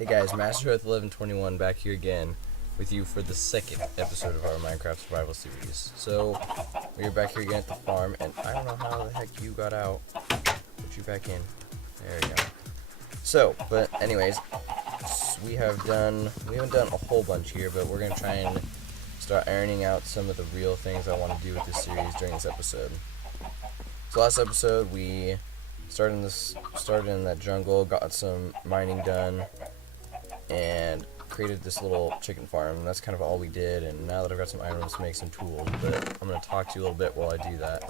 Hey guys, MasterOath1121 back here again with you for the second episode of our Minecraft Survival Series. So, we're back here again at the farm, and I don't know how the heck you got out. Put you back in. There we go. So, but anyways, we haven't done a whole bunch here, but we're going to try and start ironing out some of the real things I want to do with this series during this episode. So last episode, we started in that jungle, got some mining done, and created this little chicken farm, and that's kind of all we did. And now that I've got some iron, let's make some tools, but I'm going to talk to you a little bit while I do that.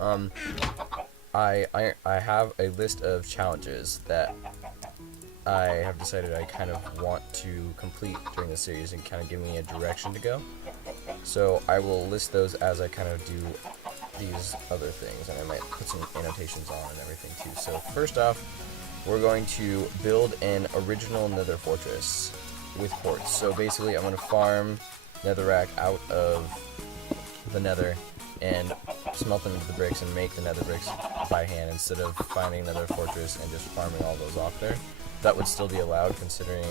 I have a list of challenges that I have decided I kind of want to complete during the series and kind of give me a direction to go. So I will list those as I kind of do these other things, and I might put some annotations on and everything too. So first off, we're going to build an original nether fortress with quartz. So basically I'm going to farm netherrack out of the nether and smelt them into the bricks and make the nether bricks by hand instead of finding nether fortress and just farming all those off there. That would still be allowed, considering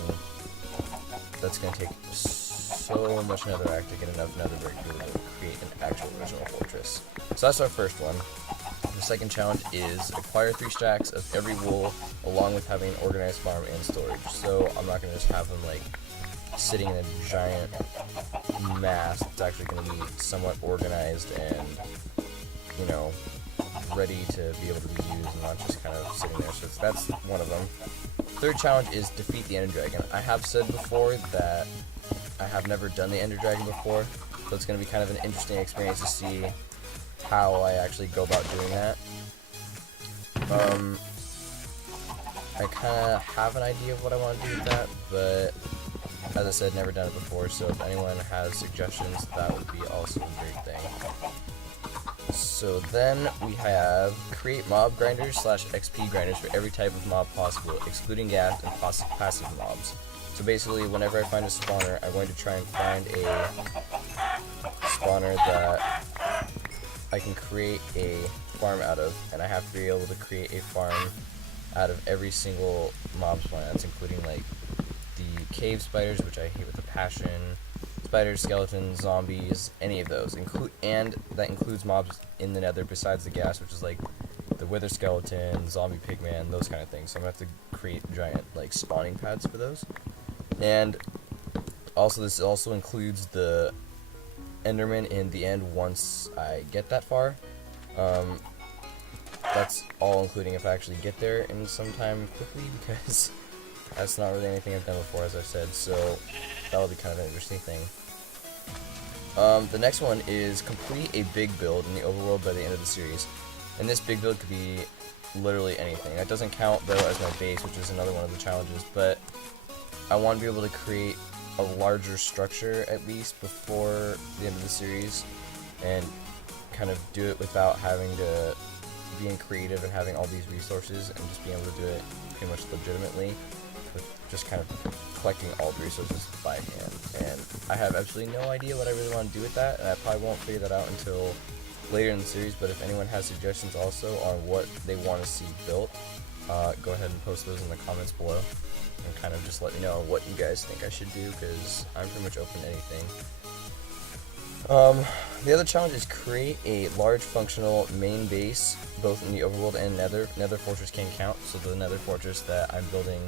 that's going to take so much netherrack to get enough nether brick to be able to create an actual original fortress. So that's our first one. The second challenge is acquire 3 stacks of every wool along with having an organized farm and storage. So I'm not going to just have them like sitting in a giant mass. It's actually going to be somewhat organized and, you know, ready to be able to be used and not just kind of sitting there. So that's one of them. Third challenge is defeat the Ender Dragon. I have said before that I have never done the Ender Dragon before, so it's going to be kind of an interesting experience to see how I actually go about doing that. I kind of have an idea of what I want to do with that, but as I said, never done it before, so if anyone has suggestions, that would be also a great thing. So then we have create mob grinders / XP grinders for every type of mob possible, excluding gas and passive mobs. So basically, whenever I find a spawner, I'm going to try and find a spawner that I can create a farm out of, and I have to be able to create a farm out of every single mob spawn. That's including like the cave spiders, which I hate with a passion, spiders, skeletons, zombies, any of those. And that includes mobs in the nether besides the gas, which is like the wither skeleton, zombie pigman, those kind of things. So I'm going to have to create giant like spawning pads for those. And also this also includes the enderman in the end once I get that far. That's all including if I actually get there in some time quickly, because that's not really anything I've done before, as I've said, so that'll be kind of an interesting thing. The next one is complete a big build in the overworld by the end of the series. And this big build could be literally anything. That doesn't count, though, as my base, which is another one of the challenges, but I want to be able to create a larger structure, at least, before the end of the series, and kind of do it without having to being creative and having all these resources, and just being able to do it pretty much legitimately, with just kind of collecting all the resources by hand. And I have absolutely no idea what I really want to do with that, and I probably won't figure that out until later in the series. But if anyone has suggestions also on what they want to see built, go ahead and post those in the comments below, and kind of just let me know what you guys think I should do, because I'm pretty much open to anything. The other challenge is create a large functional main base, both in the overworld and nether. Nether fortress can count, so the nether fortress that I'm building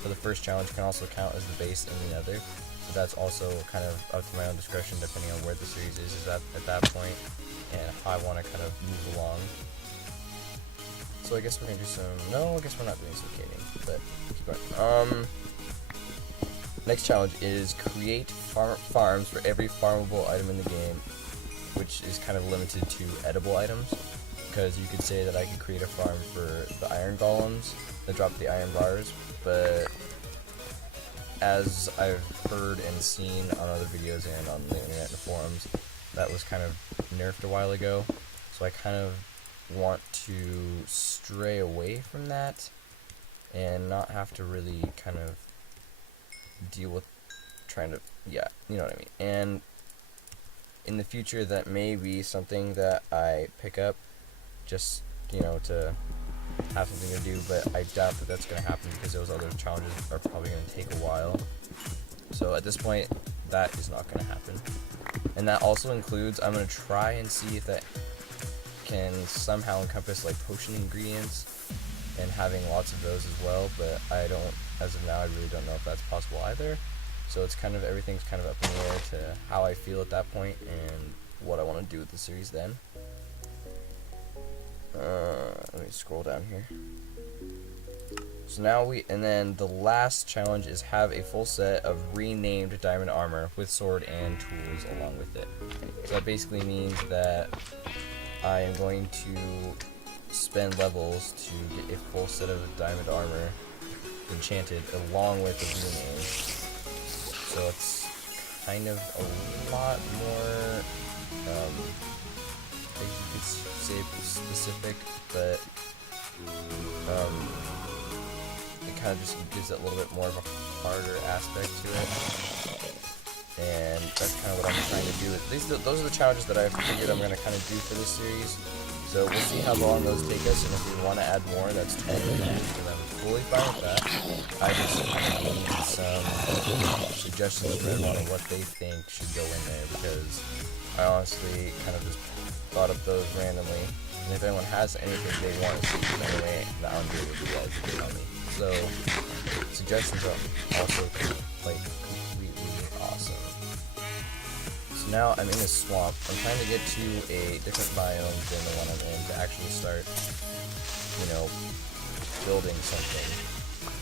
for the first challenge can also count as the base in the nether. So that's also kind of up to my own discretion, depending on where the series is at that point, and how I want to kind of move along. So I guess we're going to do some... No, I guess we're not doing some caving, but keep going. Next challenge is create farms for every farmable item in the game, which is kind of limited to edible items, because you could say that I could create a farm for the iron golems that drop the iron bars, but as I've heard and seen on other videos and on the internet and forums, that was kind of nerfed a while ago, so I kind of want to stray away from that and not have to really kind of deal with trying to, yeah, you know what I mean. And in the future, that may be something that I pick up, just, you know, to have something to do, but I doubt that that's going to happen because those other challenges are probably going to take a while. So at this point, that is not going to happen. And that also includes, I'm going to try and see if that can somehow encompass like potion ingredients and having lots of those as well, but I don't, as of now, I really don't know if that's possible either. So it's kind of, everything's kind of up in the air to how I feel at that point and what I want to do with the series then. Let me scroll down here. So now and then the last challenge is have a full set of renamed diamond armor with sword and tools along with it. So that basically means that I am going to spend levels to get a full set of diamond armor enchanted along with the rename. So it's kind of a lot more, I think you could say specific, but it kind of just gives it a little bit more of a harder aspect to it, and that's kind of what I'm trying to do. Those are the challenges that I've figured I'm going to kind of do for this series, so we'll see how long those take us, and if we want to add more, that's totally fine, because I'm fully fine with that. I just kind of need some suggestions from everyone on what they think should go in there, because I honestly kind of just thought up those randomly, and if anyone has anything they want to see, anyway, I'm good with you guys to tell me. So, suggestions are also like completely awesome. So now I'm in a swamp. I'm trying to get to a different biome than the one I'm in to actually start, you know, building something,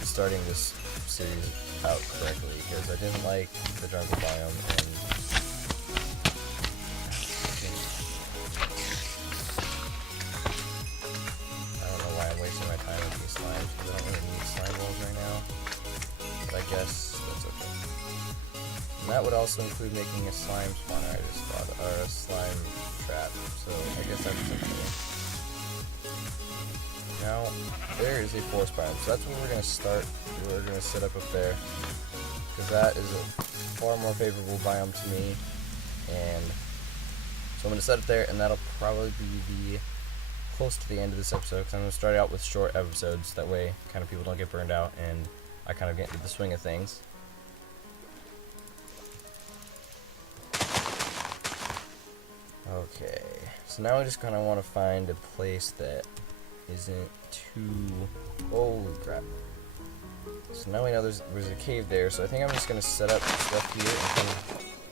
starting this series out correctly, because I didn't like the jungle biome, and my time with these slimes, because I don't really need slime balls right now, but I guess that's okay. And that would also include making a slime spawner, I just thought, or a slime trap, so I guess that's okay. Now, there is a forest biome, so that's where we're going to start. We're going to set up there, because that is a far more favorable biome to me, and so I'm going to set it there, and that'll probably be close to the end of this episode, because I'm going to start out with short episodes, that way kind of people don't get burned out and I kind of get into the swing of things. Okay, so now I just kind of want to find a place that isn't too, holy crap. So now we know there's a cave there, so I think I'm just going to set up stuff here and kind of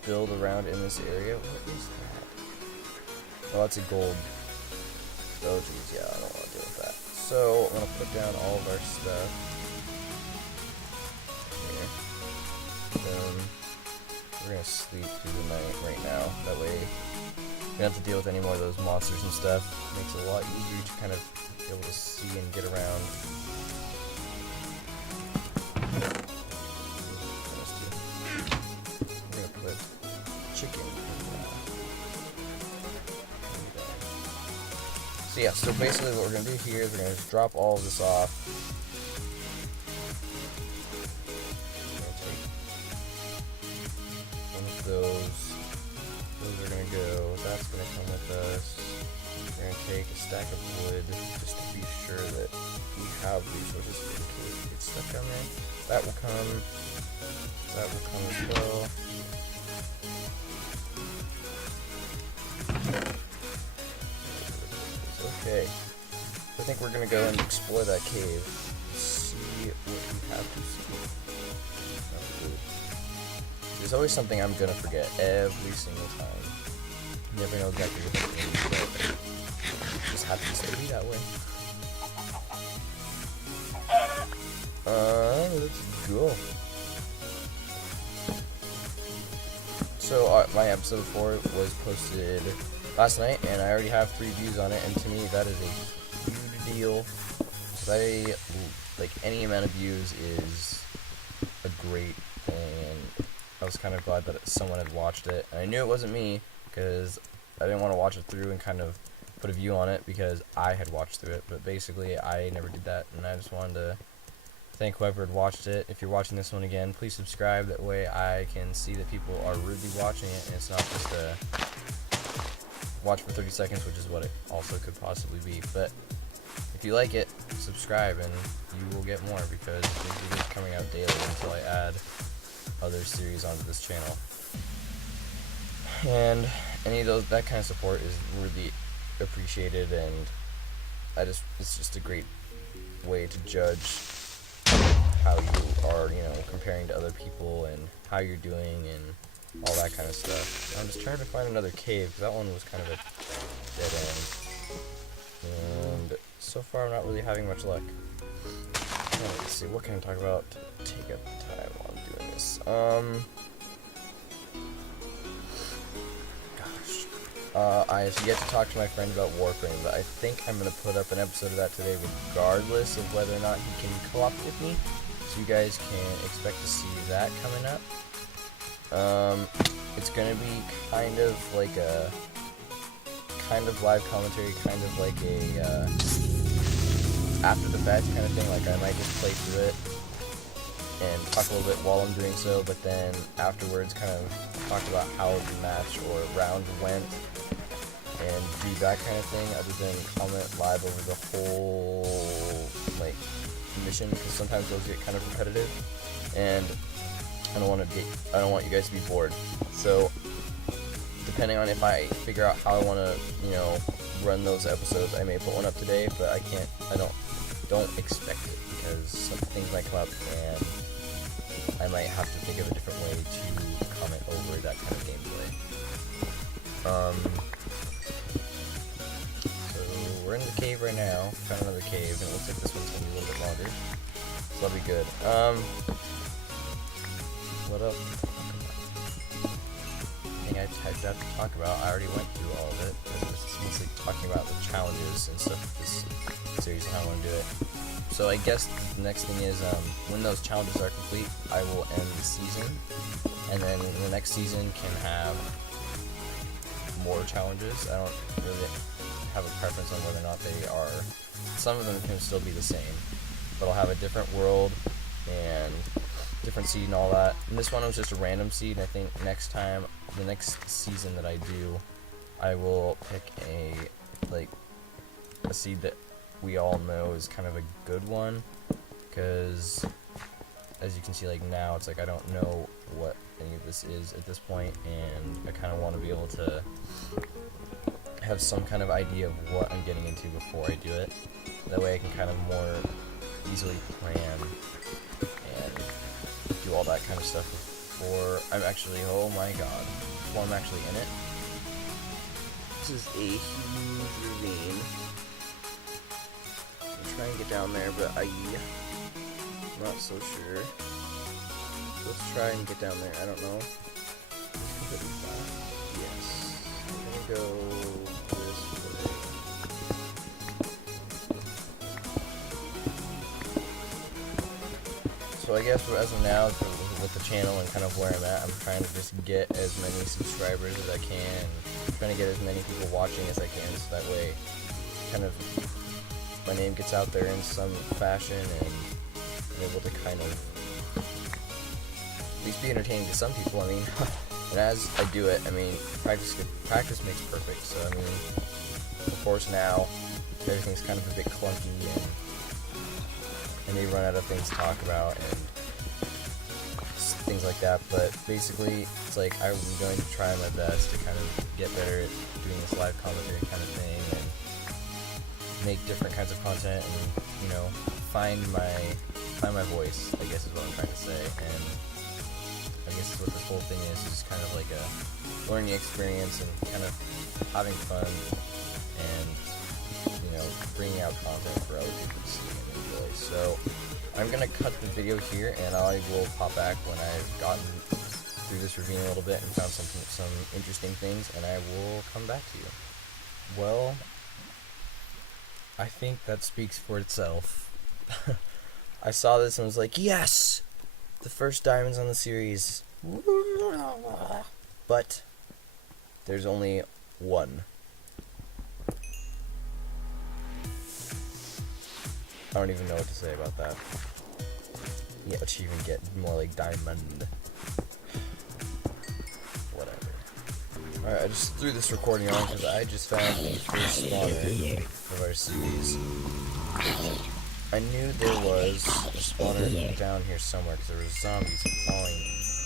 build around in this area. What is that? Oh, that's a gold. Oh geez, yeah, I don't want to deal with that. So, I'm going to put down all of our stuff here. We're going to sleep through the night right now. That way, we don't have to deal with any more of those monsters and stuff. It makes it a lot easier to kind of be able to see and get around. We're going to put chicken in there. So yeah, so basically what we're going to do here is we're going to just drop all of this off. I'm going to take one of those. Those are going to go. That's going to come with us. We're going to take a stack of wood just to be sure that we have resources in case we get stuck down there. That will come. That will come as well. Okay, so I think we're going to go and explore that cave and see what we have to see. There's always something I'm going to forget every single time. You never know exactly what I'm going to do, but it just happens to be that way. Let's go. So my episode 4 was posted last night, and I already have 3 views on it, and to me that is a huge deal. Like any amount of views is a great thing, and I was kind of glad that someone had watched it. And I knew it wasn't me, because I didn't want to watch it through and kind of put a view on it because I had watched through it, but basically I never did that, and I just wanted to thank whoever had watched it. If you're watching this one again, please subscribe, that way I can see that people are really watching it, and it's not just a watch for 30 seconds, which is what it also could possibly be. But if if you like it, subscribe and you will get more, because these videos are coming out daily until I add other series onto this channel. And any of that kind of support is really appreciated, and it's just a great way to judge how you are, comparing to other people and how you're doing and all that kind of stuff. I'm just trying to find another cave, because that one was kind of a dead end. And so far I'm not really having much luck. Let's see, what can I talk about to take up time while I'm doing this? I have yet to talk to my friend about Warframe, but I think I'm going to put up an episode of that today regardless of whether or not he can co-op with me. So you guys can expect to see that coming up. It's going to be kind of like a live commentary, kind of like a after the fact kind of thing. Like I might just play through it and talk a little bit while I'm doing so, but then afterwards kind of talk about how the match or round went and do that kind of thing, other than comment live over the whole mission, because sometimes those get kind of repetitive and I don't want you guys to be bored. So depending on if I figure out how I want to run those episodes, I may put one up today, but I don't expect it, because some things might come up and I might have to think of a different way to comment over that kind of gameplay. So we're in the cave right now. Found another cave, and it looks like this one's gonna be a little bit longer, so that'll be good. What else? I think I typed out to talk about. I already went through all of it. This is mostly talking about the challenges and stuff with this series and how I want to do it. So I guess the next thing is, when those challenges are complete, I will end the season, and then the next season can have more challenges. I don't really have a preference on whether or not they are. Some of them can still be the same, but I'll have a different world and different seed and all that. And this one was just a random seed, and I think next time, the next season that I do, I will pick a seed that we all know is kind of a good one, because as you can see, now it's I don't know what any of this is at this point, and I kind of want to be able to have some kind of idea of what I'm getting into before I do it. That way I can kind of more easily plan and do all that kind of stuff before I'm actually, oh my god, before I'm actually in it. This is a huge ravine. Try and get down there, but I'm not so sure. Let's try and get down there. I don't know. Yes. I'm gonna go this way. So I guess as of now, with the channel and kind of where I'm at, I'm trying to just get as many subscribers as I can. I'm trying to get as many people watching as I can, so that way, kind of, my name gets out there in some fashion, and I'm able to kind of at least be entertaining to some people. I mean, and as I do it, I mean, practice makes perfect. So I mean, of course now everything's kind of a bit clunky, and they run out of things to talk about and things like that. But basically, it's I'm going to try my best to kind of get better at doing this live commentary kind of thing, and make different kinds of content, and find my voice, I guess is what I'm trying to say. And I guess what this whole thing is kind of like a learning experience and kind of having fun, and bringing out content for other people to see and enjoy. So I'm gonna cut the video here, and I will pop back when I've gotten through this ravine a little bit and found some interesting things, and I will come back to you. Well, I think that speaks for itself. I saw this and was like, yes! The first diamonds on the series. But there's only one. I don't even know what to say about that. Yeah, but you even get more like diamond. Whatever. Alright, I just threw this recording on because I just found the first spawner of our series. I knew there was a spawner down here somewhere because there were zombies falling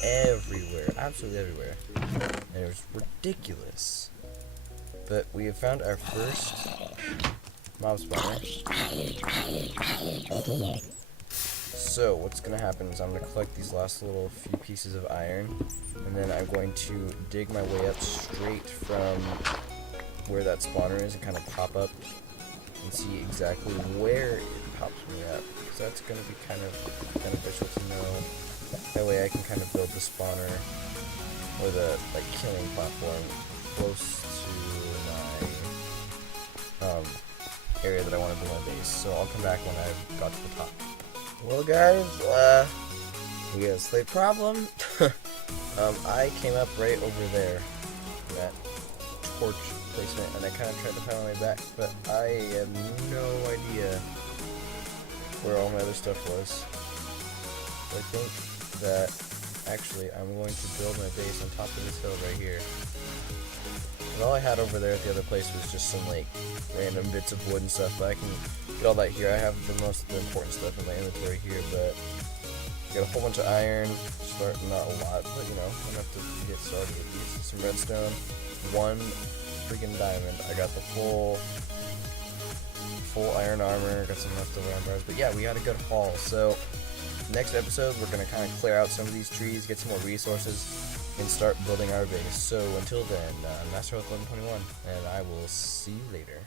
everywhere, absolutely everywhere, and it was ridiculous. But we have found our first mob spawner. So what's gonna happen is I'm gonna collect these last little few pieces of iron, and then I'm going to dig my way up straight from where that spawner is and kind of pop up and see exactly where it pops me up, because that's going to be kind of beneficial to know. That way I can kind of build the spawner or the killing platform close to my area that I want to build my base. So I'll come back when I've got to the top. Well guys, we got a slight problem. I came up right over there, that torch placement, and I kind of tried to find my way back, but I have no idea where all my other stuff was. So I think that actually I'm going to build my base on top of this hill right here. And all I had over there at the other place was just some random bits of wood and stuff, but I can get all that here. I have the most of the important stuff in my inventory here, but got a whole bunch of iron, not a lot, but enough to get started with these. Some redstone, one freaking diamond. I got the full iron armor, got some leftover iron bars, but yeah, we had a good haul. So next episode we're gonna kind of clear out some of these trees, get some more resources, and start building our base. So until then, Master Health 1121, and I will see you later.